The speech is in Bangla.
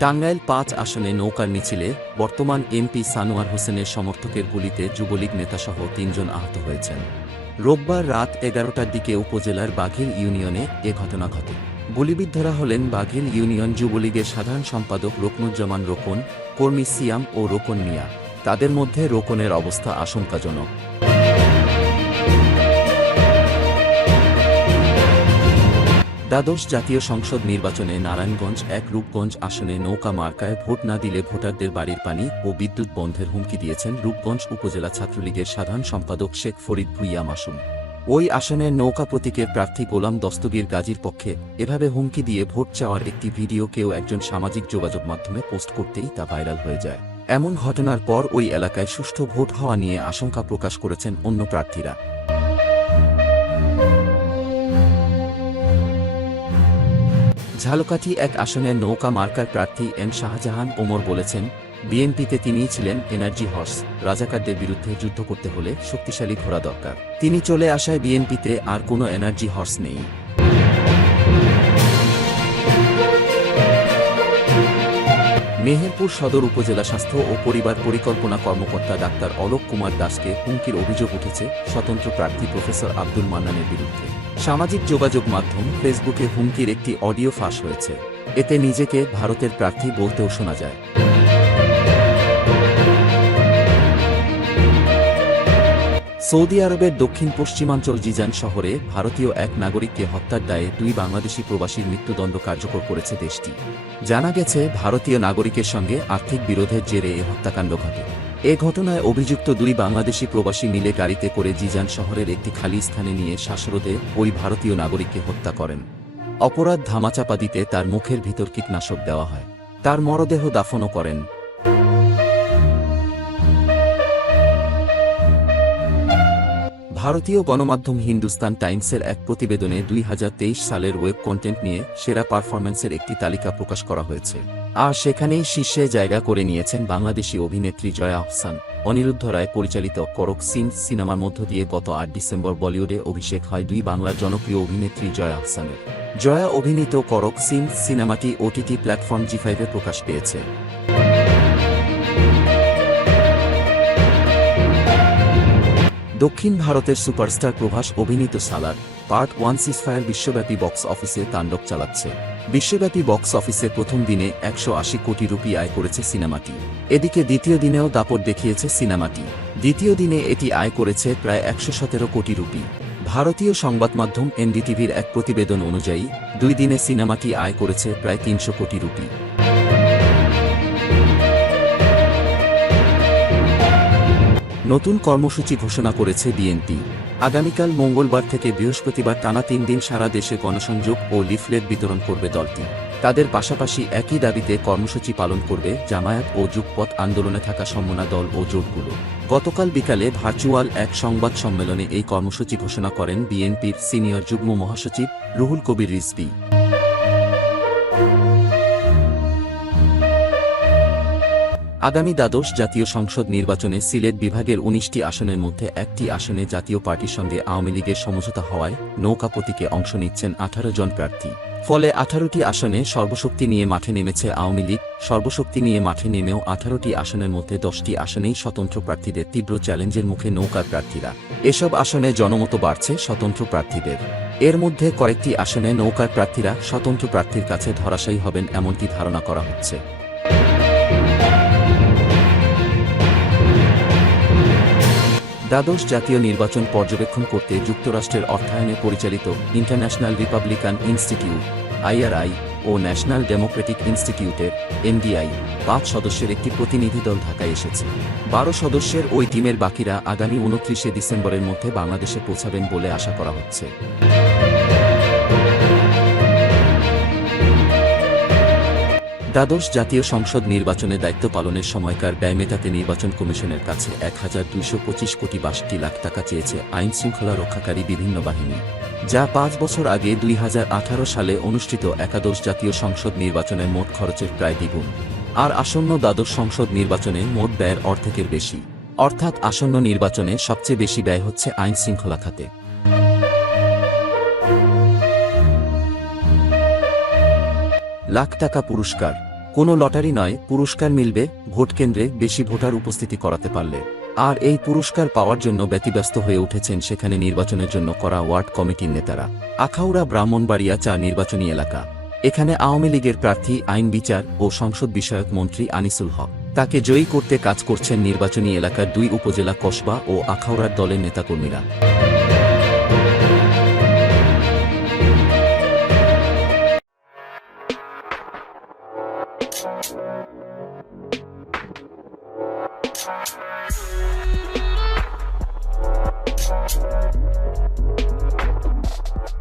টাঙ্গাইল পাঁচ আসনে নৌকার মিছিলে বর্তমান এমপি সানোয়ার হোসেনের সমর্থকের গুলিতে যুবলীগ নেতাসহ তিনজন আহত হয়েছেন। রোববার রাত এগারোটার দিকে উপজেলার বাঘিল ইউনিয়নে এ ঘটনা ঘটে। গুলিবিদ্ধরা হলেন বাঘিল ইউনিয়ন যুবলীগের সাধারণ সম্পাদক রোকনুজ্জামান রোকন, কর্মী সিয়াম ও রোকন মিয়া। তাদের মধ্যে রোকনের অবস্থা আশঙ্কাজনক। দ্বাদশ জাতীয় সংসদ নির্বাচনে নারায়ণগঞ্জ এক রূপগঞ্জ আসনে নৌকা মার্কায় ভোট না দিলে ভোটারদের বাড়ির পানি ও বিদ্যুৎ বন্ধের হুমকি দিয়েছেন রূপগঞ্জ উপজেলা ছাত্রলীগের সাধারণ সম্পাদক শেখ ফরিদ ভুইয়া মাসুম। ওই আসনের নৌকা প্রতীকের প্রার্থী গোলাম দস্তগীর গাজীর পক্ষে এভাবে হুমকি দিয়ে ভোট চাওয়ার একটি ভিডিও কেউ একজন সামাজিক যোগাযোগ মাধ্যমে পোস্ট করতেই তা ভাইরাল হয়ে যায়। এমন ঘটনার পর ওই এলাকায় সুষ্ঠু ভোট হওয়া নিয়ে আশঙ্কা প্রকাশ করেছেন অন্য প্রার্থীরা। ঝালকাঠি এক আসনে নৌকা মার্কার প্রার্থী এম শাহজাহান ওমর বলেছেন, বিএনপিতে তিনিই ছিলেন এনার্জি হর্স, রাজাকারদের বিরুদ্ধে যুদ্ধ করতে হলে শক্তিশালী ঘোড়া দরকার। তিনি চলে আসায় বিএনপিতে আর কোনো এনার্জি হর্স নেই। মেহেরপুর সদর উপজেলা স্বাস্থ্য ও পরিবার পরিকল্পনা কর্মকর্তা ডাক্তার অলোক কুমার দাসকে হুমকির অভিযোগ উঠেছে স্বতন্ত্র প্রার্থী প্রফেসর আব্দুল মান্নানের বিরুদ্ধে। সামাজিক যোগাযোগ মাধ্যম ফেসবুকে হুমকির একটি অডিও ফাঁস হয়েছে। এতে নিজেকে ভারতের প্রার্থী বলতেও শোনা যায়। সৌদি আরবের দক্ষিণ পশ্চিমাঞ্চল জিজান শহরে ভারতীয় এক নাগরিককে হত্যার দায়ে দুই বাংলাদেশি প্রবাসীর মৃত্যুদণ্ড কার্যকর করেছে দেশটি। জানা গেছে, ভারতীয় নাগরিকের সঙ্গে আর্থিক বিরোধের জেরে এ হত্যাকাণ্ড ঘটে। এ ঘটনায় অভিযুক্ত দুই বাংলাদেশি প্রবাসী মিলে গাড়িতে করে জিজান শহরের একটি খালি স্থানে নিয়ে শ্বাসরোধে ওই ভারতীয় নাগরিককে হত্যা করেন। অপরাধ ধামাচাপা দিতে তার মুখের ভিতর কীটনাশক দেওয়া হয়। তার মরদেহ দাফনও করেন। ভারতীয় গণমাধ্যম হিন্দুস্তান টাইমসের এক প্রতিবেদনে দুই হাজার তেইশ সালের ওয়েব কন্টেন্ট নিয়ে সেরা পারফরম্যান্সের একটি তালিকা প্রকাশ করা হয়েছে। আর সেখানেই শীর্ষে জায়গা করে নিয়েছেন বাংলাদেশি অভিনেত্রী জয়া আহসান। অনিরুদ্ধ রায় পরিচালিত করক সিন সিনেমার মধ্য দিয়ে গত আট ডিসেম্বর বলিউডে অভিষেক হয় দুই বাংলার জনপ্রিয় অভিনেত্রী জয়া আহসানের। জয়া অভিনীত করক সিন সিনেমাটি ওটিটি প্ল্যাটফর্ম জি ফাইভে প্রকাশ পেয়েছে। দক্ষিণ ভারতের সুপারস্টার প্রভাস অভিনীত সালার পার্ট ওয়ান সিসফায়ার বিশ্বব্যাপী বক্স অফিসে তাণ্ডব চালাচ্ছে। বিশ্বব্যাপী বক্স অফিসে প্রথম দিনে একশো আশি কোটি রুপি আয় করেছে সিনেমাটি। এদিকে দ্বিতীয় দিনেও দাপট দেখিয়েছে সিনেমাটি। দ্বিতীয় দিনে এটি আয় করেছে প্রায় একশো সতেরো কোটি রুপি। ভারতীয় সংবাদ মাধ্যম এনডিটিভির এক প্রতিবেদন অনুযায়ী, দুই দিনে সিনেমাটি আয় করেছে প্রায় তিনশো কোটি রুপি। নতুন কর্মসূচি ঘোষণা করেছে বিএনপি। আগামীকাল মঙ্গলবার থেকে বৃহস্পতিবার টানা তিন দিন সারা দেশে গণসংযোগ ও লিফলেট বিতরণ করবে দলটি। তাদের পাশাপাশি একই দাবিতে কর্মসূচি পালন করবে জামায়াত ও যুগপথ আন্দোলনে থাকা সমমনা দল ও জোটগুলো। গতকাল বিকালে ভার্চুয়াল এক সংবাদ সম্মেলনে এই কর্মসূচি ঘোষণা করেন বিএনপির সিনিয়র যুগ্ম মহাসচিব রুহুল কবির রিজভী। আগামী দ্বাদশ জাতীয় সংসদ নির্বাচনে সিলেট বিভাগের উনিশটি আসনের মধ্যে একটি আসনে জাতীয় পার্টির সঙ্গে আওয়ামী লীগের সমঝোতা হওয়ায় নৌকা প্রতীকে অংশ নিচ্ছেন আঠারো জন প্রার্থী। ফলে আঠারোটি আসনে সর্বশক্তি নিয়ে মাঠে নেমেছে আওয়ামী লীগ। সর্বশক্তি নিয়ে মাঠে নেমেও আঠারোটি আসনের মধ্যে দশটি আসনেই স্বতন্ত্র প্রার্থীদের তীব্র চ্যালেঞ্জের মুখে নৌকার প্রার্থীরা। এসব আসনে জনমত বাড়ছে স্বতন্ত্র প্রার্থীদের। এর মধ্যে কয়েকটি আসনে নৌকার প্রার্থীরা স্বতন্ত্র প্রার্থীর কাছে ধরাশায়ী হবেন এমনটি ধারণা করা হচ্ছে। দ্বাদশ জাতীয় নির্বাচন পর্যবেক্ষণ করতে যুক্তরাষ্ট্রের অর্থায়নে পরিচালিত ইন্টারন্যাশনাল রিপাবলিকান ইনস্টিটিউট, আইআরআই ও ন্যাশনাল ডেমোক্রেটিক ইনস্টিটিউটের এনডিআই পাঁচ সদস্যের একটি প্রতিনিধি দল ঢাকায় এসেছে। বারো সদস্যের ওই টিমের বাকিরা আগামী উনত্রিশে ডিসেম্বরের মধ্যে বাংলাদেশে পৌঁছাবেন বলে আশা করা হচ্ছে। দ্বাদশ জাতীয় সংসদ নির্বাচনে দায়িত্ব পালনের সময়কার ব্যয় মেটাতে নির্বাচন কমিশনের কাছে এক হাজার দুইশো পঁচিশ কোটি বাষট্টি লাখ টাকা চেয়েছে আইন শৃঙ্খলা রক্ষাকারী বিভিন্ন বাহিনী, যা পাঁচ বছর আগে দুই হাজার আঠারো সালে অনুষ্ঠিত একাদশ জাতীয় সংসদ নির্বাচনের মোট খরচের প্রায় দ্বিগুণ। আর আসন্ন দ্বাদশ সংসদ নির্বাচনে মোট ব্যয়ের অর্ধেকের বেশি। অর্থাৎ আসন্ন নির্বাচনে সবচেয়ে বেশি ব্যয় হচ্ছে আইন শৃঙ্খলা খাতে। লাখ টাকা পুরস্কার। কোনো লটারি নয়, পুরস্কার মিলবে, ভোট কেন্দ্রে বেশি ভোটার উপস্থিতি করাতে পারলে। আর এই পুরস্কার পাওয়ার জন্য ব্যতিব্যস্ত হয়ে উঠেছেন সেখানে নির্বাচনের জন্য করা ওয়ার্ড কমিটির নেতারা। আখাউড়া ব্রাহ্মণবাড়িয়া চা নির্বাচনী এলাকা। এখানে আওয়ামী লীগের প্রার্থী, আইন বিচার ও সংসদ বিষয়ক মন্ত্রী আনিসুল হক। তাকে জয়ী করতে কাজ করছেন নির্বাচনী এলাকার দুই উপজেলা কসবা ও আখাউড়ার দলের নেতাকর্মীরা। Thank you.